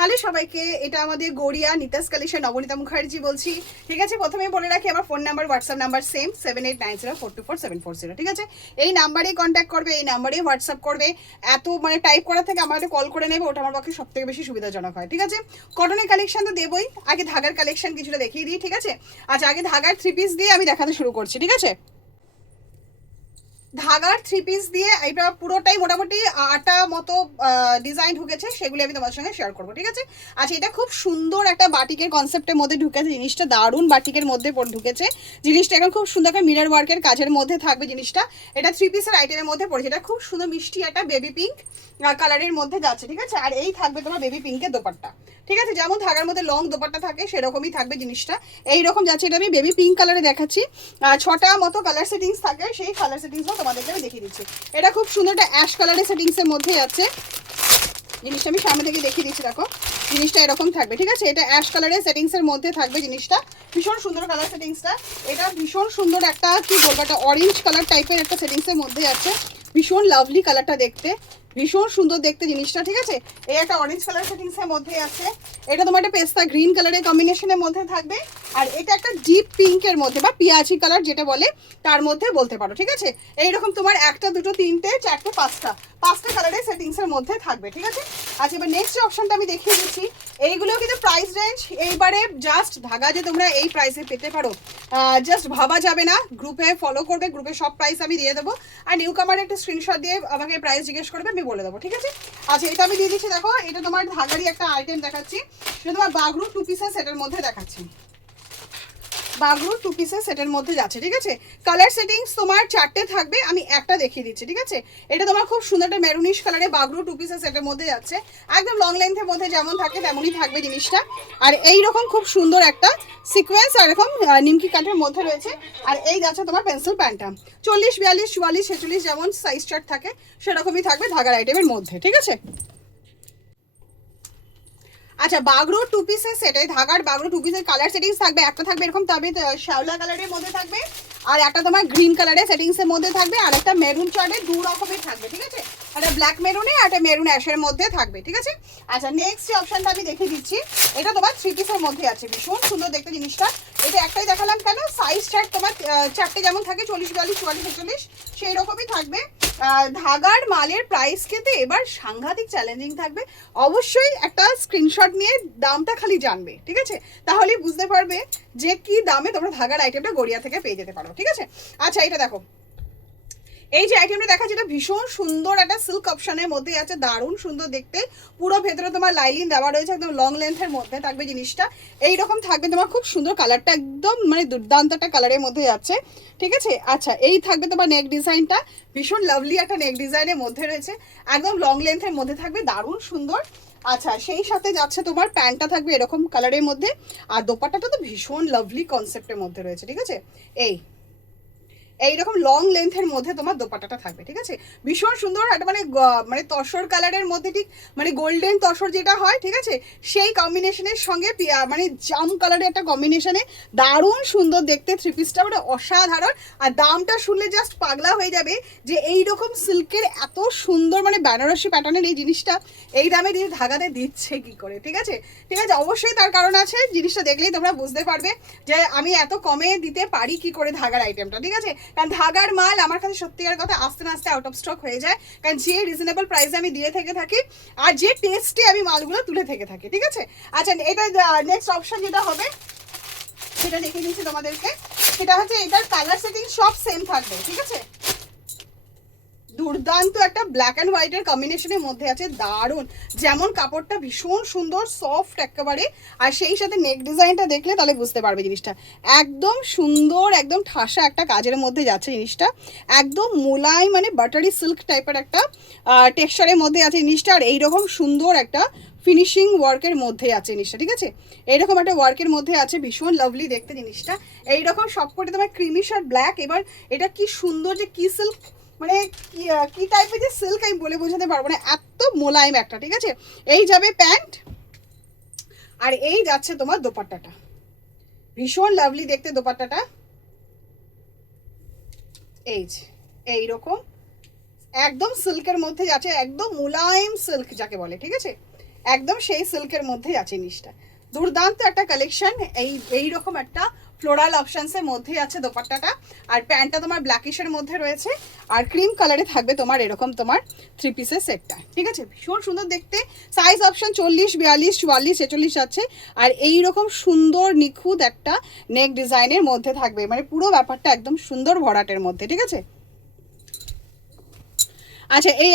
Hello সবাইকে, এটা আমাদের গড়িয়া নিতাস কালেকশন, নবনীতা মুখার্জি বলছি। ঠিক আছে, প্রথমে বলে রাখি আমার phone number, WhatsApp number same 7890424740। ঠিক আছে, এই নাম্বারেই কন্ট্যাক্ট করবে, এই নাম্বারেই হোয়াটসঅ্যাপ করবে। এত মানে টাইপ করা থেকে আমার কল করে নেবে, ওটা আমার পক্ষে সব থেকে বেশি সুবিধাজনক হয়। ঠিক আছে, কটনের কালেকশন তো দেবই, আগে ধাগার কালেকশন কিছুটা দেখিয়ে দিই। ঠিক আছে, আচ্ছা আগে ধাগার 3 পিস দিয়ে আমি দেখাতে শুরু করছি। ঠিক আছে, ধাগার 3 পিস দিয়ে এটা পুরোটাই মোটামুটি 8টা মতো ডিজাইন ঢুকেছে, সেগুলি আমি তোমার সঙ্গে শেয়ার করবো। ঠিক আছে, আচ্ছা এটা খুব সুন্দর একটা বাটিকের কনসেপ্টের মধ্যে ঢুকেছে জিনিসটা, দারুণ বাটিকের মধ্যে ঢুকেছে জিনিসটা। এখন খুব সুন্দর একটা মিরর ওয়ার্কের কাজের মধ্যে থাকবে জিনিসটা। এটা 3 পিসের আইটেমের মধ্যে পড়েছে। এটা খুব সুন্দর মিষ্টি একটা বেবি পিঙ্ক কালারের মধ্যে যাচ্ছে। ঠিক আছে, আর এই থাকবে তোমার বেবি পিঙ্কের দোপাট্টা। ঠিক আছে, যেমন ধাগার মধ্যে লং দোপাট্টা থাকে সেরকমই থাকবে জিনিসটা, এইরকম যাচ্ছে। এটা আমি বেবি পিঙ্ক কালারে দেখাচ্ছি, 6টা মতো কালার সেটিংস থাকে, সেই কালার সেটিংসও তোমাদেরকে আমি দেখিয়ে দিচ্ছি। এটা খুব সুন্দর একটা অ্যাশ কালারের সেটিংসের মধ্যে আছে জিনিসটা, আমি সামনে থেকে দেখিয়ে দিচ্ছি। দেখো জিনিসটা এরকম থাকবে। ঠিক আছে, এটা অ্যাশ কালারের সেটিংসের মধ্যে থাকবে জিনিসটা, ভীষণ সুন্দর কালার সেটিংসটা। এটা ভীষণ সুন্দর একটা কি বলবো, একটা অরেঞ্জ কালার টাইপের একটা সেটিংসের মধ্যে আছে, ভীষণ লাভলি কালারটা দেখতে, ভীষণ সুন্দর দেখতে জিনিসটা। ঠিক আছে, এই একটা অরেঞ্জ কালার সেটিংসের মধ্যে আছে। এটা তোমার একটা পেস্তা গ্রিন কালারের কম্বিনেশনের মধ্যে থাকবে, আর এটা একটা ডিপ পিঙ্কের মধ্যে বা পিয়াজি কালার যেটা বলে তার মধ্যে বলতে পারো। ঠিক আছে, এইরকম তোমার 1টা 2টো 3টে 4টে 5টা কালারের সেটিংসের মধ্যে থাকবে। ঠিক আছে, আচ্ছা এবার নেক্সট অপশনটা আমি দেখিয়ে দিচ্ছি। এইগুলো কিন্তু প্রাইস রেঞ্জ এইবারে জাস্ট ধাগা যে তোমরা এই প্রাইসে পেতে পারো জাস্ট ভাবা যাবে না। গ্রুপে ফলো করবে, গ্রুপে সব প্রাইস আমি দিয়ে দেবো, আর নিউ কামার একটা স্ক্রিনশট দিয়ে আমাকে প্রাইস জিজ্ঞেস করবে, আমি বলে দেবো। ঠিক আছে, আচ্ছা এটা আমি দিয়ে দিচ্ছি। দেখো এটা তোমার ধাগারই একটা আইটেম দেখাচ্ছি, সেটা তোমার বাগরু 2 পিসের সেটের মধ্যে দেখাচ্ছি। বাগরু 2 পিসের সেটের মধ্যে যাচ্ছে। ঠিক আছে, কালার সেটিংস তোমার 4টে থাকবে, আমি একটা দেখিয়ে দিচ্ছি। ঠিক আছে, এটা তোমার খুব সুন্দর একটা মেরুনিশ কালারে বাগরু 2 পিসের সেটের মধ্যে যাচ্ছে, একদম লং লেন্থের মধ্যে যেমন থাকে তেমনই থাকবে জিনিসটা। আর এইরকম খুব সুন্দর একটা সিকোয়েন্স আর এরকম নিমকি কাঠের মধ্যে রয়েছে। আর এই যাচ্ছে তোমার পেন্সিল প্যান্টটা, 40 42 44 46 যেমন সাইজ চার্ট থাকে সেরকমই থাকবে ধাগার আইটেমের মধ্যে। ঠিক আছে, আচ্ছা বাগরু 2 পিসের সেটে ধাগার বাগরু 2 পিসের কালার সেটিংস থাকবে, একটা থাকবে এরকম তবে শ্যাওলা কালারের মধ্যে থাকবে, আর একটা তোমার গ্রিন কালারের সেটিংসের মধ্যে থাকবে, আর একটা মেরুন চার্টে 2 রকমের থাকবে। ঠিক আছে, একটা ব্ল্যাক মেরুনে আর একটা মেরুন অ্যাশের মধ্যে থাকবে। ঠিক আছে, আচ্ছা নেক্সট যে অপশনটা আমি দেখিয়ে দিচ্ছি, এটা তোমার 3 পিসের মধ্যে আছে, ভীষণ সুন্দর দেখতে জিনিসটা। এটা একটাই দেখালাম কেন, সাইজ চার্ট তোমার 4টে যেমন থাকে 40 42 44 46 সেই রকমই থাকবে। ধাগার মালের প্রাইস কিন্তু এবার সাংঘাতিক চ্যালেঞ্জিং থাকবে, অবশ্যই একটা স্ক্রিনশট নিয়ে দামটা খালি জানবে। ঠিক আছে, তাহলেই বুঝতে পারবে যে কি দামে তোমরা ধাগার আইটেমটা গড়িয়া থেকে পেয়ে যেতে পারো। ঠিক আছে, আচ্ছা এটা দেখো, এই যে আইটেমটা দেখা যেটা ভীষণ সুন্দর একটা সিল্ক অপশনের মধ্যে আছে, দারুণ সুন্দর দেখতে, পুরো ভেতরে তোমার লাইলিন দেওয়া রয়েছে, একদম লং লেন্থের মধ্যে থাকবে জিনিসটা। এইরকম থাকবে তোমার খুব সুন্দর কালারটা, একদম মানে দুর্দান্ত একটা কালারের মধ্যে যাচ্ছে। ঠিক আছে, আচ্ছা এই থাকবে তোমার নেক ডিজাইনটা, ভীষণ লাভলি একটা নেক ডিজাইনের মধ্যে রয়েছে, একদম লং লেন্থের মধ্যে থাকবে, দারুণ সুন্দর। আচ্ছা সেই সাথে যাচ্ছে তোমার প্যান্টটা থাকবে এরকম কালারের মধ্যে, আর দোপাট্টাটা তো ভীষণ লাভলি কনসেপ্টের মধ্যে রয়েছে। ঠিক আছে, এইরকম লং লেন্থের মধ্যে তোমার দোপাট্টাটা থাকবে। ঠিক আছে, ভীষণ সুন্দর একটা মানে মানে তসর কালারের মধ্যে, ঠিক মানে গোল্ডেন তসর যেটা হয়, ঠিক আছে সেই কম্বিনেশনের সঙ্গে মানে জাম কালারের একটা কম্বিনেশনে দারুণ সুন্দর দেখতে 3 পিসটা, মানে অসাধারণ। আর দামটা শুনলে জাস্ট পাগলা হয়ে যাবে যে এইরকম সিল্কের এত সুন্দর মানে বেনারসি প্যাটার্নের এই জিনিসটা এই দামে দিয়ে ধাগাতে দিচ্ছে কি করে। ঠিক আছে, ঠিক আছে, অবশ্যই তার কারণ আছে, জিনিসটা দেখলেই তোমরা বুঝতে পারবে যে আমি এত কমে দিতে পারি কি করে ধাগার আইটেমটা। ঠিক আছে, কারণ ধাগার মাল আমার কাছে সত্যিকার কথা আস্তে না আস্তে আউট অফ স্টক হয়ে যায়, কারণ যে রিজনেবল প্রাইসে আমি দিয়ে থেকে থাকি আর যে টেস্টে আমি মালগুলো তুলে থেকে থাকি। ঠিক আছে, আচ্ছা এটা নেক্সট অপশন যেটা হবে সেটা দেখিয়ে দিচ্ছি তোমাদেরকে, সেটা হচ্ছে এটার কালার সেটিং সব সেম থাকবে। ঠিক আছে, দুর্দান্ত একটা ব্ল্যাক অ্যান্ড হোয়াইটের কম্বিনেশনের মধ্যে আছে, দারুণ, যেমন কাপড়টা ভীষণ সুন্দর সফট একেবারে, আর সেই সাথে নেক ডিজাইনটা দেখলে তাহলে বুঝতে পারবে জিনিসটা একদম সুন্দর, একদম ঠাসা একটা কাজের মধ্যে যাচ্ছে জিনিসটা, একদম মোলায়েম মানে বাটারি সিল্ক টাইপের একটা টেক্সচারের মধ্যে আছে জিনিসটা, আর এইরকম সুন্দর একটা ফিনিশিং ওয়ার্কের মধ্যে আছে জিনিসটা। ঠিক আছে, এইরকম একটা ওয়ার্কের মধ্যে আছে, ভীষণ লাভলি দেখতে জিনিসটা, এইরকম সবকটা তোমার ক্রিমিশ আর ব্ল্যাক। এবার এটা কি সুন্দর যে কি সিল্ক, মানে কি টাইপের যে সিল্ক আমি বলে বোঝাতে পারবো না, এত মোলায়েম একটা। ঠিক আছে, এই যাবে প্যান্ট, আর এই যাচ্ছে তোমার দোপাট্টাটা, ভীষণ লাভলি দেখতে দোপাট্টাটা, এই যে এইরকম একদম সিল্কের মধ্যে যাচ্ছে, একদম মোলায়েম সিল্ক যাকে বলে। ঠিক আছে, একদম সেই সিল্কের মধ্যেই আছে জিনিসটা। দুর্দান্ত একটা কালেকশন। এইরকম একটা ফ্লোরাল অপশনসের মধ্যে আছে দোপাট্টাটা, আর প্যান্টটা তোমার ব্ল্যাকিশের মধ্যে রয়েছে, আর ক্রিম কালারে থাকবে তোমার এরকম তোমার 3 পিসের সেটটা। ঠিক আছে, ভীষণ সুন্দর দেখতে। সাইজ অপশন 40, 42, 44, 46 আছে। আর এইরকম সুন্দর নিখুঁত একটা নেক ডিজাইনের মধ্যে থাকবে, মানে পুরো ব্যাপারটা একদম সুন্দর ভরাটের মধ্যে। ঠিক আছে, আচ্ছা এই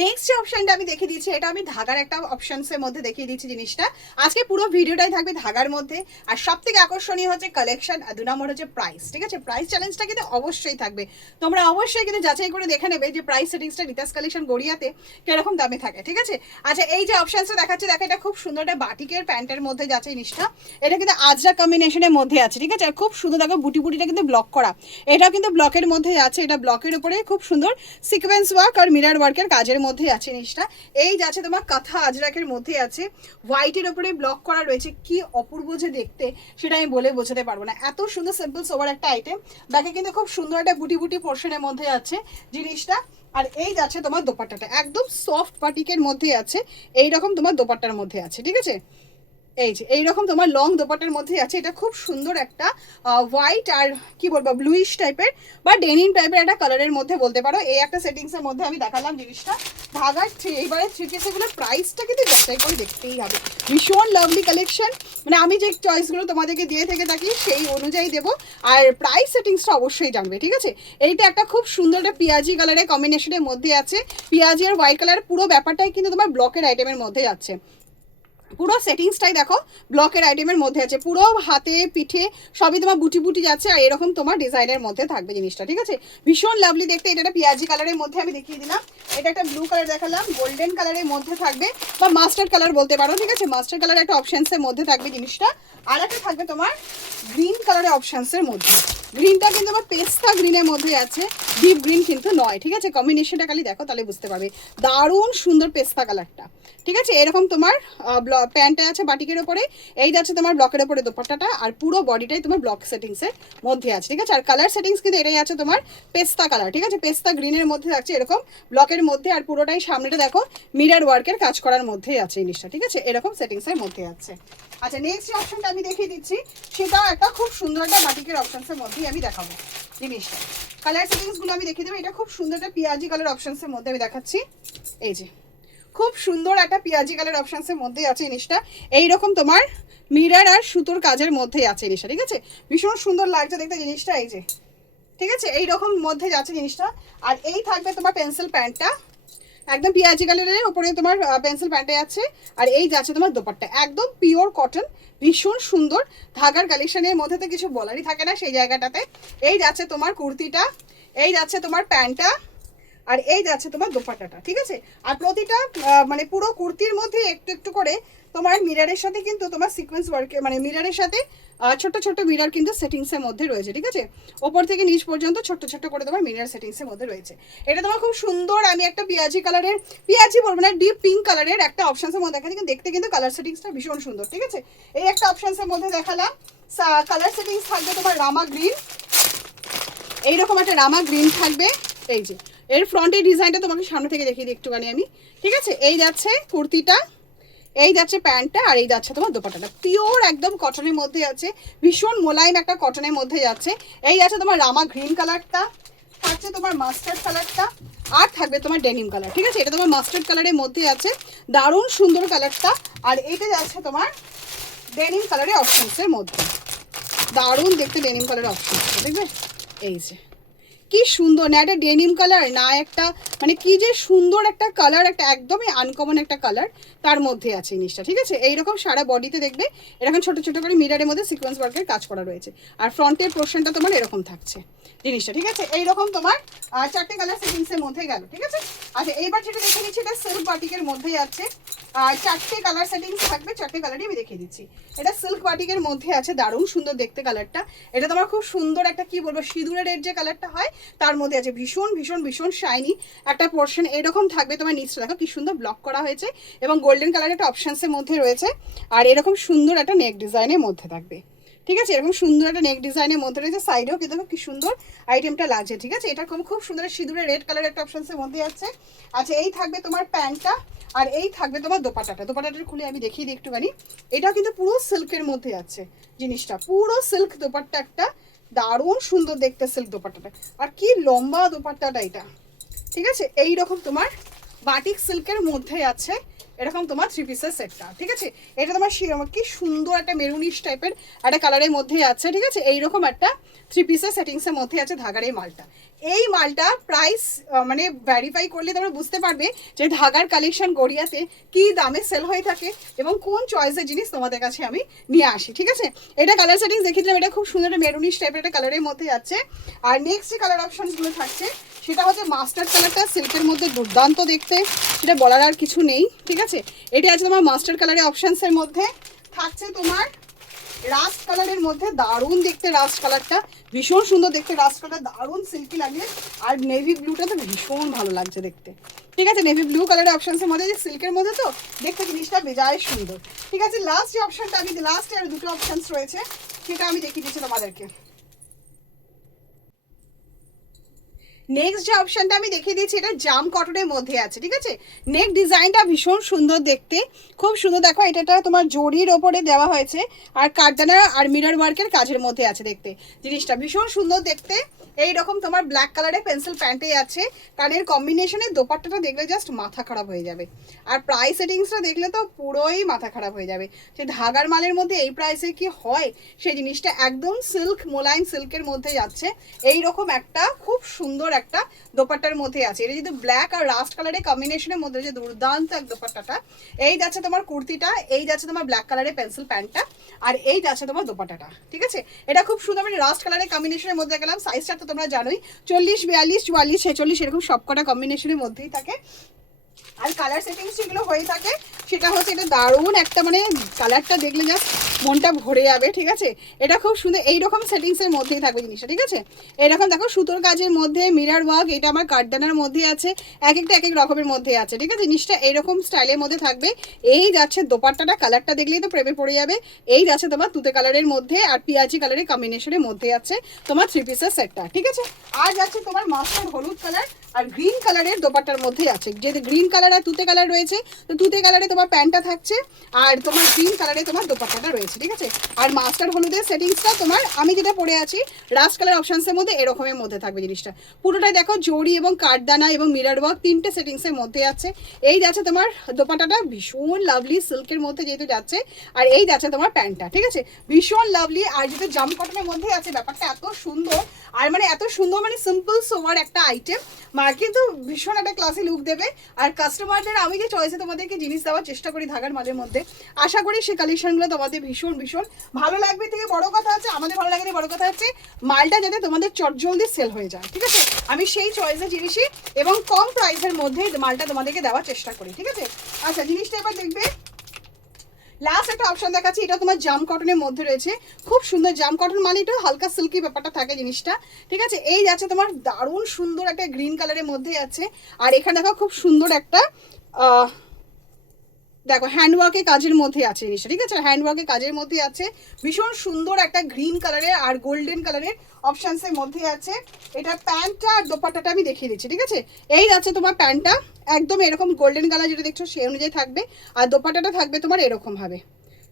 নেক্সট যে অপশনটা আমি দেখিয়ে দিচ্ছি, এটা আমি ধাগার একটা অপশনসের মধ্যে দেখিয়ে দিচ্ছি জিনিসটা। আজকে পুরো ভিডিওটাই থাকবে ধাগার মধ্যে। আর সব থেকে আকর্ষণীয় হচ্ছে কালেকশন, আর 2 নম্বর হচ্ছে প্রাইস। ঠিক আছে, প্রাইস চ্যালেঞ্জটা কিন্তু অবশ্যই থাকবে। তোমরা অবশ্যই কিন্তু যাচাই করে দেখে নেবে যে প্রাইস সেটিংসটা রিতাস কালেকশন গড়িয়াতে কিরকম দামে থাকে। ঠিক আছে, আচ্ছা এই যে অপশনসটা দেখাচ্ছে দেখো, এটা খুব সুন্দর একটা বাটিকের প্যান্টের মধ্যে যাচ্ছে জিনিসটা। এটা কিন্তু আজরা কম্বিনেশনের মধ্যে আছে। ঠিক আছে, আর খুব সুন্দর দেখো বুটি বুটিটা কিন্তু ব্লক করা, এটাও কিন্তু ব্লকের মধ্যে আছে। এটা ব্লকের উপরে খুব সুন্দর সিকোয়েন্স ওয়ার্ক আর মিরর ওয়ার্কের কাজের মধ্যে আছে জিনিসটা। এই যাচ্ছে তোমার কাঁথা আজরাকের মধ্যে আছে, হোয়াইটের উপরে ব্লক করা রয়েছে। কি অপূর্ব যে দেখতে, সেটা আমি বলে বোঝাতে পারবো না। এত সুন্দর সিম্পল সোবার একটা আইটেম। ব্যাকে কিন্তু খুব সুন্দর একটা বুটি বুটি পোর্শনের মধ্যে আছে জিনিসটা। আর এই যাচ্ছে তোমার দোপাট্টাটা, একদম সফট বাটিকের মধ্যে আছে, এইরকম তোমার দোপাট্টার মধ্যে আছে। ঠিক আছে, এই যে এইরকম তোমার লং দোপাট্টার মধ্যে আছে। এটা খুব সুন্দর একটা হোয়াইট আর কি বলবো ব্লুইশ টাইপের বা ডেনিম টাইপের একটা কালারের মধ্যে বলতে পারো। এই একটা সেটিংসের মধ্যে আমি দেখালাম জিনিসটা। ধাগার এইবারে 3 পিসেগুলোর প্রাইসটা কিন্তু যাচাই করে দেখতেই হবে। ভীষণ লাভলি কালেকশন, মানে আমি যে চয়েসগুলো তোমাদেরকে দিয়ে থেকে থাকি সেই অনুযায়ী দেবো। আর প্রাইস সেটিংসটা অবশ্যই জানবে। ঠিক আছে, এইটা একটা খুব সুন্দর একটা পেঁয়াজি কালারের কম্বিনেশনের মধ্যে আছে। পেঁয়াজি আর হোয়াইট কালার পুরো ব্যাপারটাই কিন্তু তোমার ব্লকের আইটেমের মধ্যে যাচ্ছে। পুরো সেটিংসটাই দেখো ব্লকের আইটেমের মধ্যে আছে, পুরো হাতে পিঠে সবই তোমার বুটি বুটি যাচ্ছে। আর এরকম তোমার ডিজাইনের মধ্যে থাকবে জিনিসটা। ঠিক আছে, ভীষণ লাভলি দেখতে। এটা একটা পেঁয়াজি কালারের মধ্যে আমি দেখিয়ে দিলাম। এটা একটা ব্লু কালার দেখালাম, গোল্ডেন কালারের মধ্যে থাকবে বা মাস্টার্ড কালার বলতে পারো। ঠিক আছে, মাস্টার্ড কালার একটা অপশনসের মধ্যে থাকবে জিনিসটা। আর একটা থাকবে তোমার গ্রিন কালারের অপশনসের মধ্যে। গ্রিনটা কিন্তু আমার পেস্তা গ্রিনের মধ্যে আছে, ডিপ গ্রিন কিন্তু নয়। ঠিক আছে, কম্বিনেশনটা খালি দেখো তাহলে বুঝতে পারবে। দারুণ সুন্দর পেস্তা কালারটা। ঠিক আছে, এরকম তোমার প্যান্টটা আছে বাটিকের ওপরে, এই যাচ্ছে তোমার ব্লকের ওপরে দোপাট্টাটা, আর পুরো বডিটাই তোমার ব্লক সেটিংসের মধ্যে আছে। ঠিক আছে, আর কালার সেটিংস কিন্তু এটাই আছে তোমার পেস্তা কালার। ঠিক আছে, পেস্তা গ্রিনের মধ্যে আছে এরকম ব্লকের মধ্যে, আর পুরোটাই সামনেটা দেখো মিরর ওয়ার্কের কাজ করার মধ্যেই আছে জিনিসটা। ঠিক আছে, এরকম সেটিংসের মধ্যে আছে। আচ্ছা নেক্সট যে অপশনটা আমি দেখিয়ে দিচ্ছি, সেটাও একটা খুব সুন্দর একটা বাটিকের অপশনসের মধ্যেই আমি দেখাবো জিনিসটা। কালার সেটিংসগুলো আমি দেখিয়ে দেবো। এটা খুব সুন্দর একটা পেঁয়াজি কালার অপশনসের মধ্যে আমি দেখাচ্ছি। এই যে খুব সুন্দর একটা পেঁয়াজি কালার অপশনসের মধ্যে আছে জিনিসটা। এইরকম তোমার মিরর আর সুতোর কাজের মধ্যেই আছে জিনিসটা। ঠিক আছে, ভীষণ সুন্দর লাগছে দেখতে জিনিসটা। এই যে ঠিক আছে, এইরকম মধ্যে যাচ্ছে জিনিসটা। আর এই থাকবে তোমার পেন্সিল প্যান্টটা, একদম পেঁয়াজি কালারের উপরে তোমার পেন্সিল প্যান্টে আছে। আর এই যাচ্ছে তোমার দোপাট্টা, একদম পিওর কটন, ভীষণ সুন্দর। ধাগার কালেকশনের মধ্যে তো কিছু বলারই থাকে না সেই জায়গাটাতে। এই যাচ্ছে তোমার কুর্তিটা, এই যাচ্ছে তোমার প্যান্টটা, আর এই যাচ্ছে তোমার দোপাট্টাটা। ঠিক আছে, আর প্রতিটা মানে পুরো কুর্তির মধ্যে একটু একটু করে তোমার মিররের সাথে কিন্তু তোমার সিকোয়েন্স ওয়ার্কে মানে মিররের সাথে ছোট ছোট মিরর কিন্তু সেটিংসের মধ্যে রয়েছে। ঠিক আছে, ওপর থেকে নিচ পর্যন্ত ছোট ছোট করে তোমার মিরর সেটিংসের মধ্যে রয়েছে। এটা তোমার খুব সুন্দর। আমি একটা পেঁয়াজি কালারের, পেঁয়াজি বলবো না, ডিপ পিঙ্ক কালারের একটা অপশনসের মধ্যে দেখাচ্ছি, কিন্তু দেখতে কিন্তু কালার সেটিংসটা ভীষণ সুন্দর। ঠিক আছে, এই একটা অপশনসের মধ্যে দেখালাম। কালার সেটিংস থাকবে তোমার রামা গ্রিন, এইরকম একটা রামা গ্রিন থাকবে। এই যে এর ফ্রন্টের ডিজাইনটা তোমাকে সামনে থেকে দেখিয়ে দিই একটুখানি আমি। ঠিক আছে, এই যাচ্ছে কুর্তিটা, এই যাচ্ছে প্যান্টটা, আর এই যাচ্ছে তোমার দোপাট্টাটা। পিওর একদম কটনের মধ্যে আছে, ভীষণ মোলায়েম একটা কটনের মধ্যে যাচ্ছে। এই আছে তোমার রামা গ্রিন কালারটা, থাকছে তোমার মাস্টার্ড কালারটা, আর থাকবে তোমার ডেনিম কালার। ঠিক আছে, এটা তোমার মাস্টার্ড কালারের মধ্যে আছে, দারুণ সুন্দর কালারটা। আর এটা যাচ্ছে তোমার ডেনিম কালারের অপশনসের মধ্যে, দারুণ দেখতে ডেনিম কালারের অপশন দেখবে। এই যে কি সুন্দর না একটা ডেনিম কালার, না একটা মানে কি যে সুন্দর একটা কালার, একটা একদমই আনকমন একটা কালার তার মধ্যে আছে জিনিসটা। ঠিক আছে, এইরকম সারা বডিতে দেখবে এরকম ছোট ছোট করে মিররের মধ্যে সিকোয়েন্স ওয়ার্কের কাজ করা রয়েছে। আর ফ্রন্টের পোর্শনটা তোমার এরকম থাকছে জিনিসটা। ঠিক আছে, এইরকম তোমার 4টে কালার সেটিংসের মধ্যে গেল। ঠিক আছে, আচ্ছা এইবার যেটা দেখে নিচ্ছি, এটা সিল্ক বাটিকের মধ্যেই আছে। 4টে কালার সেটিংস থাকবে, 4টে কালারই আমি দেখিয়ে দিচ্ছি। এটা সিল্ক বাটিকের মধ্যে আছে, দারুণ সুন্দর দেখতে কালারটা। এটা তোমার খুব সুন্দর একটা কি বলবো সিঁদুরের রেড যে কালারটা হয় তার মধ্যে আছে, ভীষণ ভীষণ ভীষণ শাইনি একটা পোর্শন এরকম থাকবে। তোমার নিচটা দেখো কি সুন্দর ব্লক করা হয়েছে, এবং গোল্ডেন কালারের একটা অপশনসের মধ্যে রয়েছে। আর এরকম সুন্দর একটা নেক ডিজাইনের মধ্যে থাকবে। ঠিক আছে, এরকম সুন্দর একটা নেক ডিজাইনের মধ্যে রয়েছে, সাইডেও কিন্তু কি সুন্দর আইটেমটা লাগছে। ঠিক আছে, এটা খুব সুন্দর সিঁদুরে রেড কালার একটা অপশনসের মধ্যে আছে। আচ্ছা, এই থাকবে তোমার প্যান্টটা, আর এই থাকবে তোমার দোপাট্টাটা। দোপাট্টাটা খুলে আমি দেখিয়ে দিই একটুখানি। এটাও কিন্তু পুরো সিল্কের মধ্যে আছে জিনিসটা, পুরো সিল্ক দোপাট্টা একটা, দারুণ সুন্দর দেখতে সিল্ক দোপাট্টাটা। আর কি লম্বা দোপাট্টাটা এটা। ঠিক আছে, এইরকম তোমার বাটিক সিল্কের মধ্যে আছে এরকম তোমার 3 পিসের সেটটা। ঠিক আছে, এটা তোমার কি সুন্দর একটা মেরুনিশ টাইপের একটা কালারের মধ্যে আছে। ঠিক আছে, এইরকম একটা 3 পিসের সেটিংসের মধ্যে আছে ধাগার এই মালটা। এই মালটা প্রাইস মানে ভ্যারিফাই করলে তোমরা বুঝতে পারবে যে ধাগার কালেকশন গড়িয়াতে কি দামে সেল হয়ে থাকে এবং কোন চয়েসের জিনিস তোমাদের কাছে আমি নিয়ে আসি। ঠিক আছে, এটা কালার সেটিংস দেখিয়ে দিলাম। এটা খুব সুন্দর একটা মেরুনিশ টাইপের একটা কালারের মধ্যে আছে। আর নেক্সট যে কালার অপশনসগুলো থাকছে সেটা হচ্ছে মাস্টার্ড কালারটা, সিল্কের মধ্যে দুর্দান্ত দেখতে, সেটা বলার আর কিছু নেই। ঠিক আছে, এটা আছে তোমার মাস্টার্ড কালারের অপশনসের মধ্যে। থাকছে তোমার রাস্ট কালারের মধ্যে, দারুণ দেখতে রাস্ট কালারটা, ভীষণ সুন্দর দেখতে রাস্ট কালার, দারুণ সিল্কি লাগে। আর নেভি ব্লুটা তো ভীষণ ভালো লাগছে দেখতে। ঠিক আছে, নেভি ব্লু কালারের অপশনসের মধ্যে, যে সিল্কের মধ্যে তো দেখতে জিনিসটা বেজায় সুন্দর। ঠিক আছে, লাস্ট যে অপশনটা আমি লাস্ট আর দুটো অপশনস রয়েছে সেটা আমি দেখিয়ে দিচ্ছি তোমাদেরকে। নেক্সট যে অপশনটা আমি দেখিয়ে দিয়েছি এটা জাম কটনের মধ্যে আছে। ঠিক আছে, নেক ডিজাইনটা ভীষণ সুন্দর দেখতে, খুব সুন্দর। দেখো এটা তোমার জরির ওপরে দেওয়া হয়েছে আর কারদানা আর মিরর ওয়ার্কের কাজের মধ্যে আছে দেখতে, জিনিসটা ভীষণ সুন্দর দেখতে। এইরকম তোমার ব্ল্যাক কালারের পেন্সিল প্যান্টে আছে, কানের কম্বিনেশনে দোপাট্টাটা দেখলে জাস্ট মাথা খারাপ হয়ে যাবে। আর প্রাইস সেটিংসটা দেখলে তো পুরোই মাথা খারাপ হয়ে যাবে যে ধাগার মালের মধ্যে এই প্রাইসে কি হয়। সেই জিনিসটা একদম সিল্ক, মোলায়েম সিল্কের মধ্যে যাচ্ছে। এইরকম একটা খুব সুন্দর একটা দোপাট্টার মধ্যে আছে। এটা যদি ব্ল্যাক আর রাস্ট কালারের কম্বিনেশনের মধ্যে যে দুর্দান্ত এক দোপাট্টাটা। এই যাচ্ছে তোমার কুর্তিটা, এই যাচ্ছে তোমার ব্ল্যাক কালারের পেন্সিল প্যান্টটা, আর এই যাচ্ছে তোমার দোপাট্টাটা। ঠিক আছে, এটা খুব সুন্দর। আমি রাস্ট কালারের কম্বিনেশনের মধ্যে গেলাম। সাইজটা তো তোমরা জানোই 40, 42, 44, 46 এরকম সবকটা কম্বিনেশনের মধ্যেই থাকে। আর কালার সেটিংস যেগুলো হয়ে থাকে সেটা হচ্ছে এটা দারুণ একটা, মানে কালারটা দেখলে জাস্ট মনটা ভরে যাবে। ঠিক আছে, এটা খুব সুন্দর এইরকম সেটিংসের মধ্যেই থাকবে জিনিসটা। ঠিক আছে, এরকম দেখো সুতোর কাজের মধ্যে মিরর ওয়ার্ক, এটা আমার কারদানার মধ্যে আছে, এক একটা এক এক রকমের মধ্যে আছে। ঠিক আছে, জিনিসটা এইরকম স্টাইলের মধ্যে থাকবে। এই যাচ্ছে দোপাট্টাটা, কালারটা দেখলেই তো প্রেমে পড়ে যাবে। এই যাচ্ছে তোমার তুতে কালারের মধ্যে আর পিয়াজি কালারের কম্বিনেশনের মধ্যে আছে তোমার 3 পিসের সেটটা। ঠিক আছে, আর যাচ্ছে তোমার মাস্টার্ড হলুদ কালার আর গ্রিন কালারের দোপাট্টার মধ্যে আছে। যেহেতু গ্রিন কালার আর তুতে কালার রয়েছে, তো তুতে কালারে তোমার প্যান্টটা থাকছে আর তোমার গ্রিন কালারে তোমার দোপাট্টাটা রয়েছে। ঠিক আছে, আর মাস্টার্ড হলুদের সেটিংসটা তোমার আমি যেটা পরে আছি রাস্ট কালার অপশনসের মধ্যে এরকমের মধ্যে থাকবে জিনিসটা। পুরোটাই দেখো জড়ি এবং কাঠদানা এবং মিরর ওয়ার্ক 3টে সেটিংসের মধ্যে আছে। এই যাচ্ছে তোমার দোপাট্টাটা ভীষণ লাভলি সিল্কের মধ্যে যেহেতু যাচ্ছে, আর এই যাচ্ছে তোমার প্যান্টটা। ঠিক আছে, ভীষণ লাভলি। আর যেহেতু জাম কটনের মধ্যে আছে, ব্যাপারটা এত সুন্দর, আর মানে এত সুন্দর, মানে সিম্পল সোভার একটা আইটেম, কিন্তু ভীষণ একটা ক্লাসি লুক দেবে। আর কাস্টমারদের আমি যে চয়েসে তোমাদেরকে জিনিস দেওয়ার চেষ্টা করি ধাগার মালের মধ্যে, আশা করি সেই কালেকশনগুলো তোমাদের ভীষণ ভীষণ ভালো লাগবে। থেকে বড় কথা আছে আমাদের ভালো লাগে, বড় কথা হচ্ছে মালটা যাতে তোমাদের চটজলদি সেল হয়ে যায়। ঠিক আছে, আমি সেই চয়েসের জিনিসই এবং কম প্রাইসের মধ্যে মালটা তোমাদেরকে দেওয়ার চেষ্টা করি। ঠিক আছে, আচ্ছা জিনিসটা এবার দেখবে লাস্ট একটা অপশন দেখাচ্ছি। এটা তোমার জাম কটনের মধ্যে রয়েছে, খুব সুন্দর জাম কটন, মানে এটা হালকা সিল্কি ব্যাপারটা থাকে জিনিসটা। ঠিক আছে, এই যাচ্ছে তোমার দারুণ সুন্দর একটা গ্রিন কালারের মধ্যে আছে। আর এখানে দেখো খুব সুন্দর একটা দেখো হ্যান্ডওয়ার্কের কাজের মধ্যে আছে জিনিসটা। ঠিক আছে, হ্যান্ডওয়ার্কের কাজের মধ্যে আছে, ভীষণ সুন্দর একটা গ্রিন কালারের আর গোল্ডেন কালারের অপশানসের মধ্যে আছে। এটা প্যান্টটা আর দোপাট্টাটা আমি দেখিয়ে দিচ্ছি। ঠিক আছে, এই যাচ্ছে তোমার প্যান্টটা একদম এরকম গোল্ডেন কালার যেটা দেখছো সেই অনুযায়ী থাকবে, আর দোপাট্টাটা থাকবে তোমার এরকম ভাবে।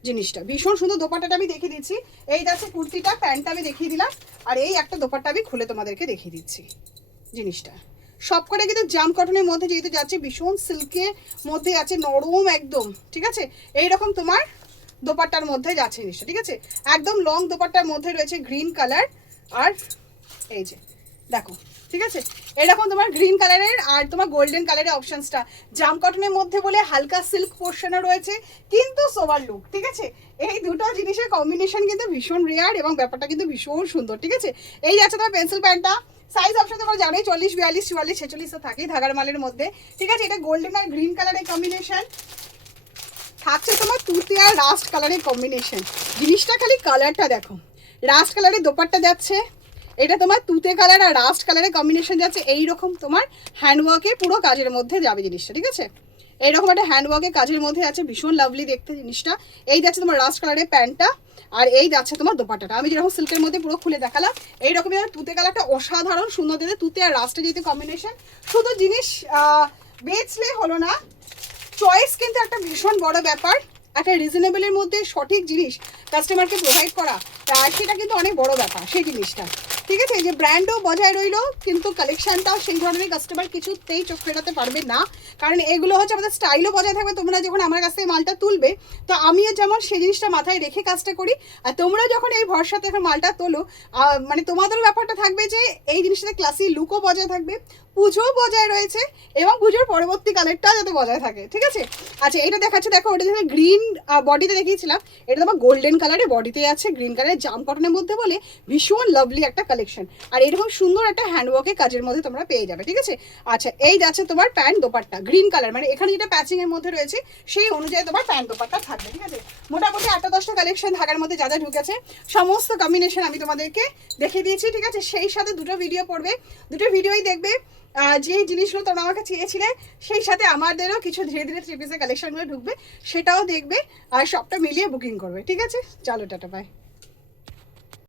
জিনিসটা ভীষণ সুন্দর, দোপাট্টাটা আমি দেখিয়ে দিচ্ছি। এই যাচ্ছে কুর্তিটা, প্যান্টটা আমি দেখিয়ে দিলাম, আর এই একটা দোপাট্টা আমি খুলে তোমাদেরকে দেখিয়ে দিচ্ছি। জিনিসটা সবকটা কিন্তু জাম কটনের মধ্যে যেহেতু যাচ্ছে, ভীষণ সিল্কের মধ্যে আছে, নরম একদম। ঠিক আছে, এইরকম তোমার দোপাট্টার মধ্যে যাচ্ছে জিনিসটা। ঠিক আছে, একদম লং দোপাট্টার মধ্যে রয়েছে গ্রিন কালার, আর এই যে দেখো। ঠিক আছে, এরকম তোমার গ্রিন কালারের আর তোমার গোল্ডেন কালারের অপশনসটা জাম কটনের মধ্যে বলে হালকা সিল্ক পোর্শনও রয়েছে, কিন্তু সোভার লুক। ঠিক আছে, এই দুটো জিনিসের কম্বিনেশন কিন্তু ভীষণ রেয়ার এবং ব্যাপারটা কিন্তু ভীষণ সুন্দর। ঠিক আছে, এই আছে তোমার পেন্সিল প্যান্টটা, সাইজ অপশন তোমরা জানোই 40, 42, 44, 46 তো থাকেই ধাগার মালের মধ্যে। ঠিক আছে, এটা গোল্ডেন আর গ্রিন কালারের কম্বিনেশন থাকছে তোমার তুতে আর রাস্ট কালারের কম্বিনেশন। জিনিসটা খালি কালারটা দেখো, রাস্ট কালারের দোপাট্টা যাচ্ছে, এটা তোমার তুতে কালার আর রাস্ট কালারের কম্বিনেশন যাচ্ছে। এইরকম তোমার হ্যান্ডওয়ার্কে পুরো কাজের মধ্যে যাবে জিনিসটা। ঠিক আছে, এইরকম একটা হ্যান্ডওয়ার্কের কাজের মধ্যে আছে, ভীষণ লাভলি দেখতে জিনিসটা। এই যাচ্ছে তোমার রাস্ট কালারের প্যান্টটা, আর এই যাচ্ছে তোমার দোপাট্টাটা, আমি যেরকম সিল্কের মধ্যে পুরো খুলে দেখালাম এইরকমই তুতে কালারটা অসাধারণ সুন্দর দিতে, তুতে আর রাস্টে যেহেতু কম্বিনেশন, শুধু জিনিস বেচলে হলো না, চয়েস কিন্তু একটা ভীষণ বড় ব্যাপার। একটা রিজনেবলের মধ্যে সঠিক জিনিস কাস্টমারকে প্রোভাইড করা, সেটা কিন্তু অনেক বড় ব্যাপার সেই জিনিসটা। ঠিক আছে, এই যে ব্র্যান্ডও বজায় রইলো কিন্তু কালেকশনটাও সেই ধরনের কাস্টমার কিছুতেই চোখ ফেরাতে পারবে না, কারণ এগুলো হচ্ছে আমাদের স্টাইলও বজায় থাকবে। তোমরা যখন আমার কাছ থেকে মালটা তুলবে, তো আমিও যেমন সেই জিনিসটা মাথায় রেখে কাজটা করি, আর তোমরা যখন এই ভরসাতে এখন মালটা তোলো, মানে তোমাদেরও ব্যাপারটা থাকবে যে এই জিনিসটাতে ক্লাসি লুকও বজায় থাকবে, পুজোও বজায় রয়েছে, এবং পুজোর পরবর্তী কালেরটা যাতে বজায় থাকে। ঠিক আছে, আচ্ছা এটা দেখাচ্ছে, দেখো ওটা যেখানে গ্রিন বডিতে দেখিয়েছিলাম, এটা তোমার গোল্ডেন কালারে বডিতে আছে, গ্রিন কালারের জাম কটনের মধ্যে বলে ভীষণ লাভলি একটা কালেকশন। আর এরকম সুন্দর একটা হ্যান্ডওয়ার্কের কাজের মধ্যে তোমরা পেয়ে যাবে। ঠিক আছে, আচ্ছা এই যাচ্ছে তোমার প্যান্ট দোপাট্টা গ্রিন কালার, মানে এখানে যেটা প্যাচিং এর মধ্যে রয়েছে সেই অনুযায়ী তোমার প্যান্ট দোপাট্টা থাকবে। ঠিক আছে, মোটামুটি 8-10টা কালেকশন ঢাকার মধ্যে যা যা ঢুকেছে সমস্ত কম্বিনেশন আমি তোমাদেরকে দেখিয়ে দিয়েছি। ঠিক আছে, সেই সাথে দুটো ভিডিও পড়বে, দুটো ভিডিওই দেখবে। যে জিনিসগুলো তোমরা আমাকে চেয়েছিলে সেই সাথে আমাদেরও কিছু ধীরে ধীরে 3 পিসের কালেকশনগুলো ঢুকবে, সেটাও দেখবে আর সবটা মিলিয়ে বুকিং করবে। ঠিক আছে, চলো টাটা বাই।